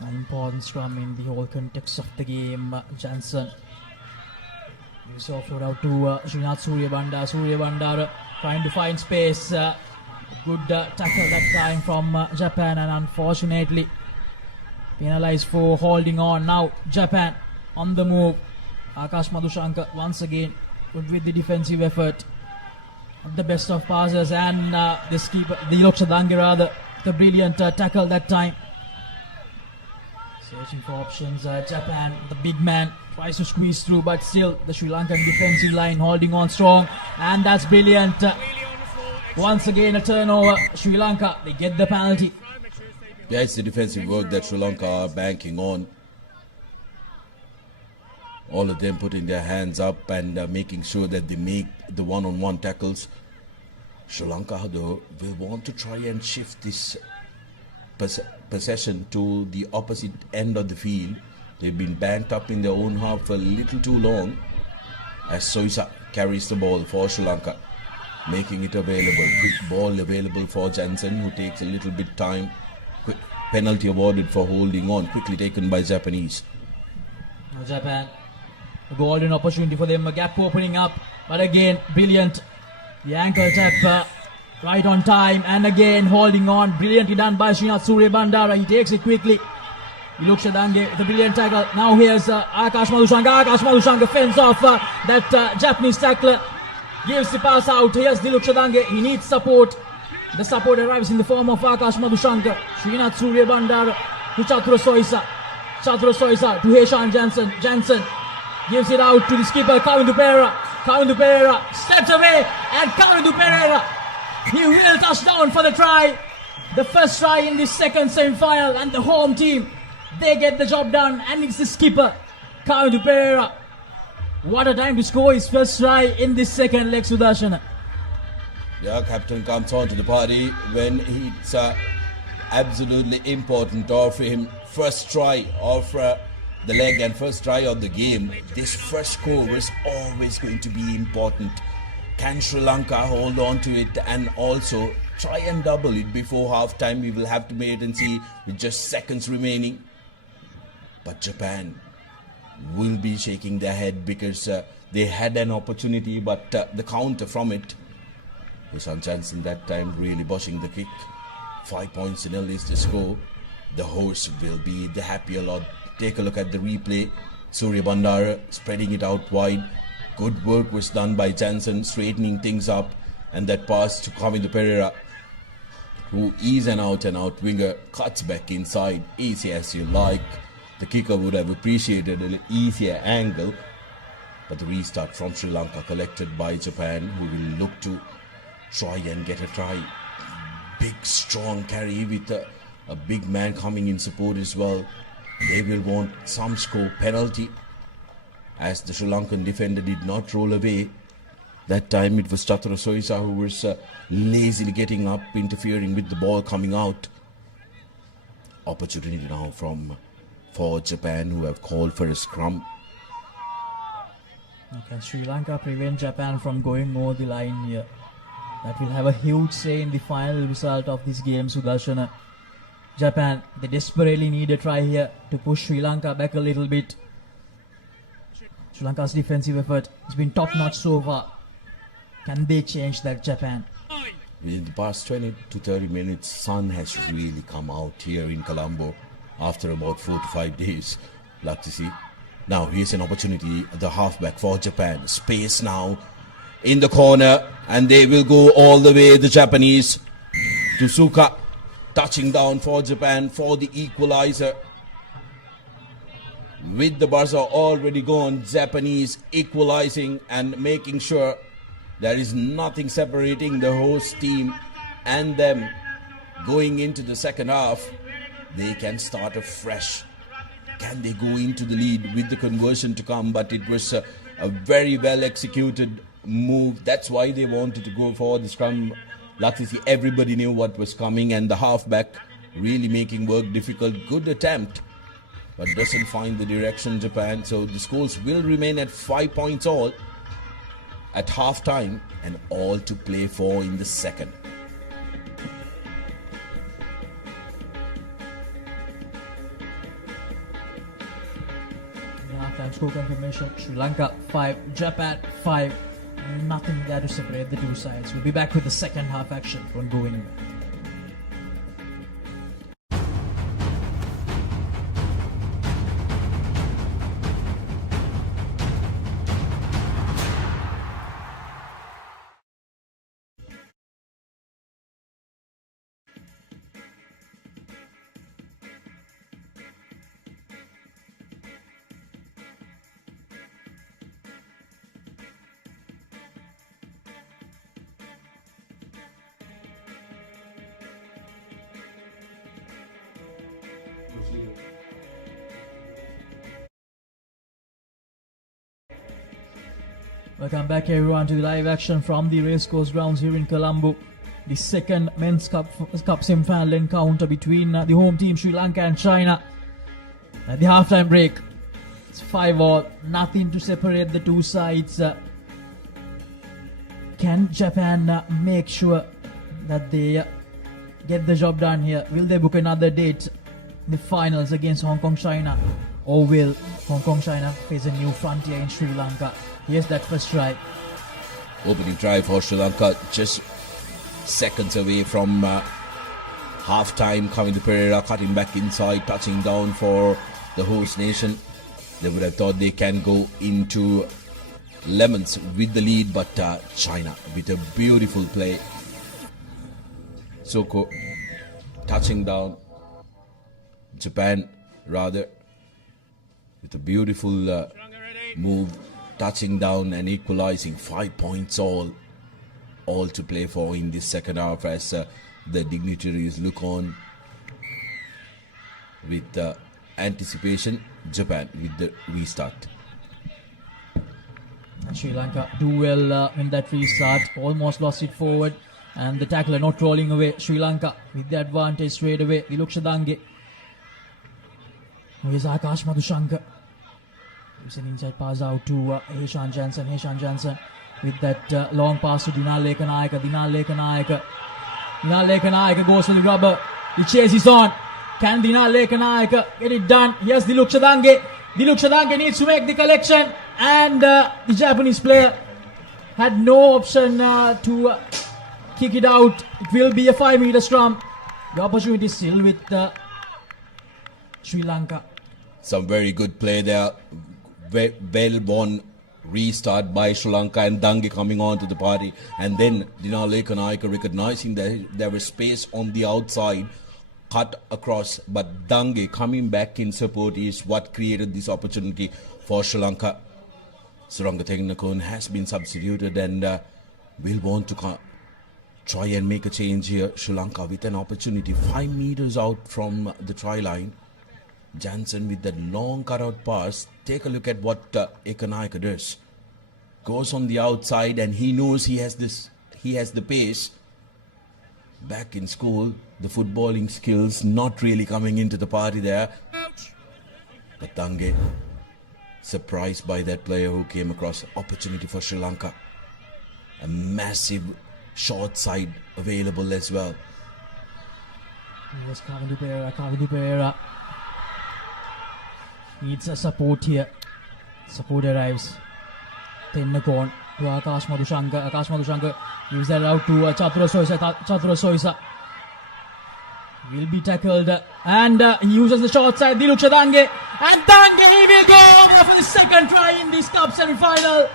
An important scrum in the whole context of the game. Jansen. You saw float out to Srinath Suryabandar trying to find space. Good tackle that time from Japan, and unfortunately penalized for holding on. Now Japan on the move. Akash Madhushankar once again good with the defensive effort. The best of passes, and this keeper, the Dangira, the brilliant tackle that time. Searching for options. Japan, the big man, tries to squeeze through, but still the Sri Lankan defensive line holding on strong, and that's brilliant. Once again a turnover. Sri Lanka, they get the penalty. Yeah, it's the defensive work that Sri Lanka are banking on. All of them putting their hands up and making sure that they make the one-on-one tackles. Sri Lanka, though, will want to try and shift this possession to the opposite end of the field. They've been banked up in their own half for a little too long, as Soisa carries the ball for Sri Lanka, making it available. Quick ball available for Jansen, who takes a little bit time. Quick penalty awarded for holding on, quickly taken by Japanese. Japan, a golden opportunity for them, a gap opening up, but again brilliant. The ankle tap right on time, and again holding on, brilliantly done by Srinath Suryabandara. He takes it quickly. He looks at Dange with a brilliant tackle. Now here's Akash Madhushankar fends off that Japanese tackler, gives the pass out. Here's Diluk Shadange. He needs support. The support arrives in the form of Akash Madhushankar. Srinath Suryabandara to Chatura Soisa to Heshan Jansen gives it out to the skipper Kavindu Pereira steps away, and Kavindu Pereira, he will touch down for the try. The first try in this second semi-final, and the home team, they get the job done, and it's the skipper Kavindu Pereira. What a time to score his first try in this second leg, Sudarshan. Yeah, captain comes on to the party when it's absolutely important to offer him first try of the leg and first try of the game. This first score is always going to be important. Can Sri Lanka hold on to it and also try and double it before half time? We will have to wait and see with just seconds remaining. But Japan will be shaking their head because they had an opportunity, but the counter from it. Ishan Jansen that time really boshing the kick. 5 points to nil is the score. The horse will be the happier lot. Take a look at the replay. Suryabandara spreading it out wide. Good work was done by Jansen, straightening things up, and that pass to Kavindu Pereira, who is an out-and-out winger, cuts back inside, easy as you like. The kicker would have appreciated an easier angle, but the restart from Sri Lanka collected by Japan, who will look to try and get a try. Big strong carry with a big man coming in support as well. They will want some score penalty, as the Sri Lankan defender did not roll away. That time it was Chatura Soisa who was lazily getting up, interfering with the ball coming out. Opportunity now for Japan, who have called for a scrum. Can Sri Lanka prevent Japan from going over the line here? That will have a huge say in the final result of this game, Sudarshana. Japan, they desperately need a try here to push Sri Lanka back a little bit. Sri Lanka's defensive effort has been top-notch so far. Can they change that, Japan? In the past 20 to 30 minutes, sun has really come out here in Colombo after about 4 to 5 days. Like to see. Now here's an opportunity, the halfback for Japan. Space now in the corner, and they will go all the way, the Japanese, to Suka. Touching down for Japan for the equalizer. With the buzzer already gone, Japanese equalizing and making sure there is nothing separating the host team and them going into the second half. They can start afresh. Can they go into the lead with the conversion to come? But it was a very well executed move. That's why they wanted to go for the scrum. Luckily, everybody knew what was coming, and the halfback really making work difficult. Good attempt, but doesn't find the direction, Japan. So the scores will remain at 5 points all at half time, and all to play for in the second. Half-time score confirmation. Sri Lanka 5, Japan 5. Nothing there to separate the two sides. We'll be back with the second half action. Don't go anywhere. Welcome back everyone to the live action from the racecourse grounds here in Colombo. The second men's cup semi-final encounter between the home team Sri Lanka and China. At the halftime break, it's 5-all, nothing to separate the two sides. Can Japan make sure that they get the job done here? Will they book another date in the finals against Hong Kong, China? Or will Hong Kong, China face a new frontier in Sri Lanka? Here's that first try. Opening try for Sri Lanka, just seconds away from half-time. Kavindu Pereira cutting back inside, touching down for the host nation. They would have thought they can go into lemons with the lead, but China with a beautiful play. Soko touching down. Japan rather with a beautiful move, touching down and equalizing. 5 points all to play for in this second half as the dignitaries look on with anticipation. Japan with the restart. And Sri Lanka do well in that restart. Almost lost it forward, and the tackler not rolling away. Sri Lanka with the advantage straight away. Diluksha Dange. Here's Akash Madhushankar. It's an inside pass out to Heshan Jansen. Heshan Jansen with that long pass to Dinal Lekanayaka. Dinal Lekanayaka. Dinal Lekanayaka goes for the rubber. The chase is on. Can Dinal Lekanayaka get it done? Here's Diluksha Dange. Diluksha Dange needs to make the collection. And the Japanese player had no option to kick it out. It will be a 5-meter scrum. The opportunity still with Sri Lanka. Some very good play there. Well won restart by Sri Lanka, and Dange coming on to the party, and then Dinal Lekanayaka recognizing that there was space on the outside, cut across, but Dange coming back in support is what created this opportunity for Sri Lanka. Suranga Tengnakon has been substituted and will want to try and make a change here. Sri Lanka with an opportunity 5 meters out from the try line. Jansen with that long cutout pass. Take a look at what Ekanayaka does. Goes on the outside, and he knows he has the pace. Back in school, the footballing skills not really coming into the party there. But Dange surprised by that player who came across. Opportunity for Sri Lanka. A massive short side available as well. Here's Kavindu Pereira. Kavindu Pereira needs a support here. Support arrives. Tennakon to Akash Madhushankar. Akash Madhushankar gives that out to Chatura Soisa. Chatura Soisa will be tackled, and he uses the short side. Diluksha Dange, and Dange, he will go for the second try in this cup semi-final.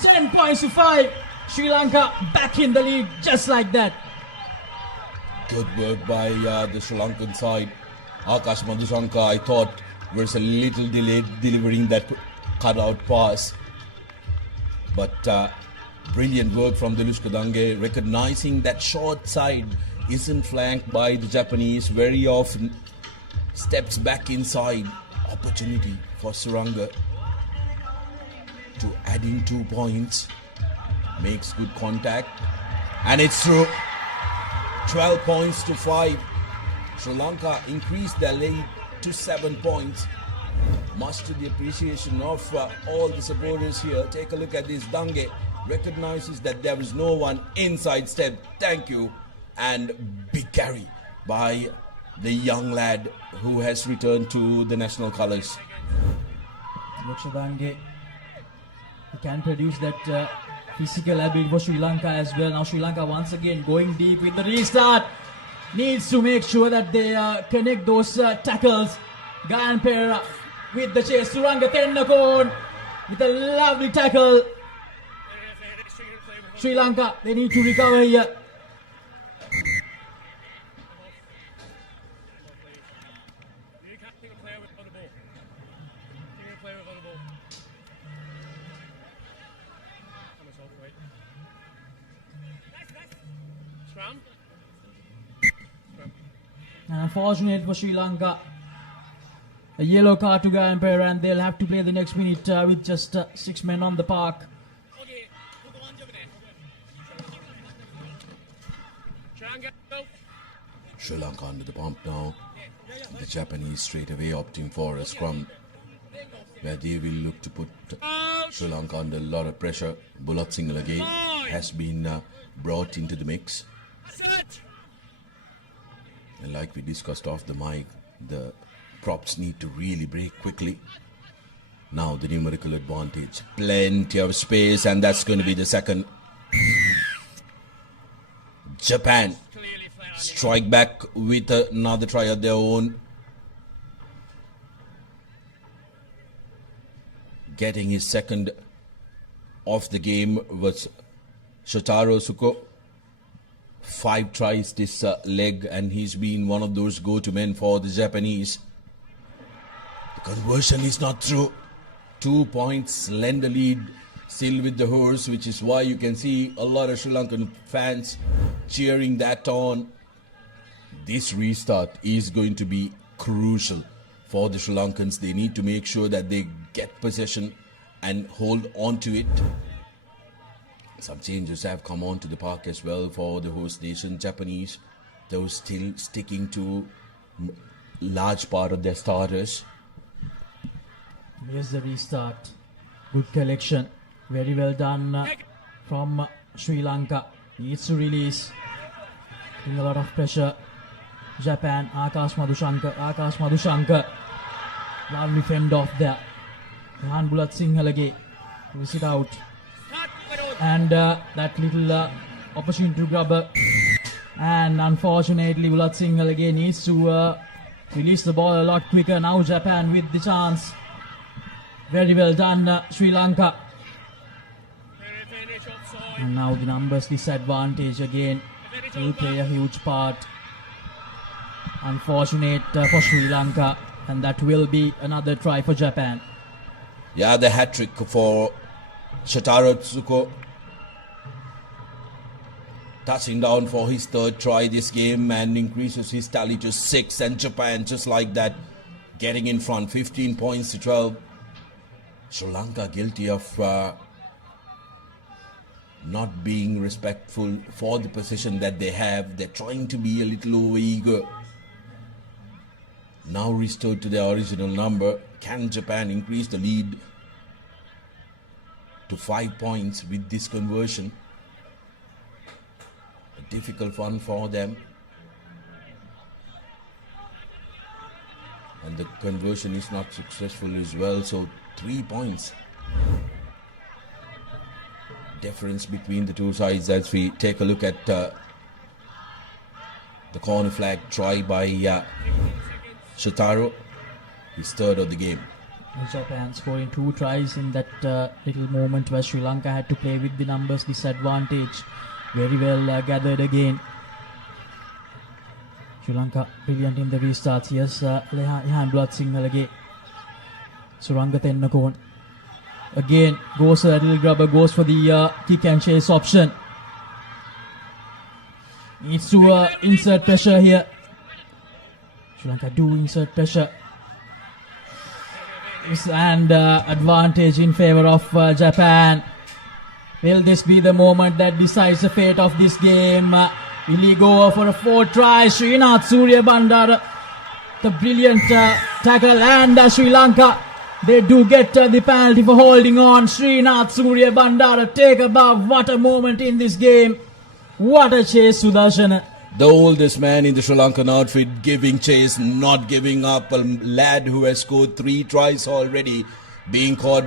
10 points to 5. Sri Lanka back in the lead just like that. Good work by the Sri Lankan side. Akash Madhushankar, I thought, was a little delayed delivering that cutout pass, but brilliant work from Diluksha Dange, recognizing that short side isn't flanked by the Japanese very often. Steps back inside. Opportunity for Suranga to adding 2 points. Makes good contact, and it's through. 12 points to 5. Sri Lanka increased their lead to 7 points. Much to the appreciation of all the supporters here. Take a look at this. Dange recognizes that there is no one. Inside step. Thank you. And big carry by the young lad who has returned to the national colours. Lokshadange, he can produce that physical ability for Sri Lanka as well. Now Sri Lanka once again going deep with the restart. Needs to make sure that they connect those tackles. Gayan Perera with the chase. Suranga Tennakon with a lovely tackle. Sri Lanka, they need to recover here. And unfortunate for Sri Lanka, a yellow card to Gayan Perera, and they'll have to play the next minute with just 6 men on the park. Sri Lanka under the pump now. The Japanese straight away opting for a scrum where they will look to put Sri Lanka under a lot of pressure. Bulat Singhal again has been brought into the mix. And like we discussed off the mic, the props need to really break quickly. Now the numerical advantage, plenty of space, and that's going to be the second. Japan strike back with another try of their own. Getting his second of the game was Shotaro Suko. 5 tries this leg, and he's been one of those go-to men for the Japanese. The conversion is not through. 2 points, slender lead still with the horse, which is why you can see a lot of Sri Lankan fans cheering that on. This restart is going to be crucial for the Sri Lankans. They need to make sure that they get possession and hold on to it. Some changes have come onto the park as well for the host nation Japanese. Those still sticking to large part of their starters. Here's the restart. Good collection. Very well done from Sri Lanka. Needs to release. Putting a lot of pressure. Japan, Akash Madhushankar. Lovely fend off there. Rehan Bulat Singhal again. Puts it out. And that little opportunity to grab and unfortunately Bulat Singhal again needs to release the ball a lot quicker. Now Japan with the chance. Very well done Sri Lanka. And now the numbers disadvantage again will play a huge part. Unfortunate for Sri Lanka, and that will be another try for Japan. Yeah, the hat-trick for Shotaro Tsuko. Touching down for his 3rd try this game and increases his tally to 6, and Japan just like that getting in front, 15 points to 12. Sri Lanka guilty of not being respectful for the position that they have. They're trying to be a little over-eager. Now restored to their original number. Can Japan increase the lead to 5 points with this conversion? A difficult one for them. And the conversion is not successful as well, so 3 points. Difference between the two sides as we take a look at the corner flag try by Shotaro. His 3rd of the game. Japan scoring 2 tries in that little moment where Sri Lanka had to play with the numbers disadvantage. Very well gathered again. Sri Lanka brilliant in the restarts. Yes, Rehan Bulat Singhal again. Suranga Tennakon. Again, goes a little grubber, goes for the kick and chase option. Needs to insert pressure here. Sri Lanka do insert pressure. And advantage in favor of Japan. Will this be the moment that decides the fate of this game? Will he go for a 4th try? Srinath Surya Bandara, the brilliant tackle, and Sri Lanka, they do get the penalty for holding on. Srinath Surya Bandara take above. What a moment in this game. What a chase, Sudarshan. The oldest man in the Sri Lankan outfit giving chase, not giving up. A lad who has scored 3 tries already. being caught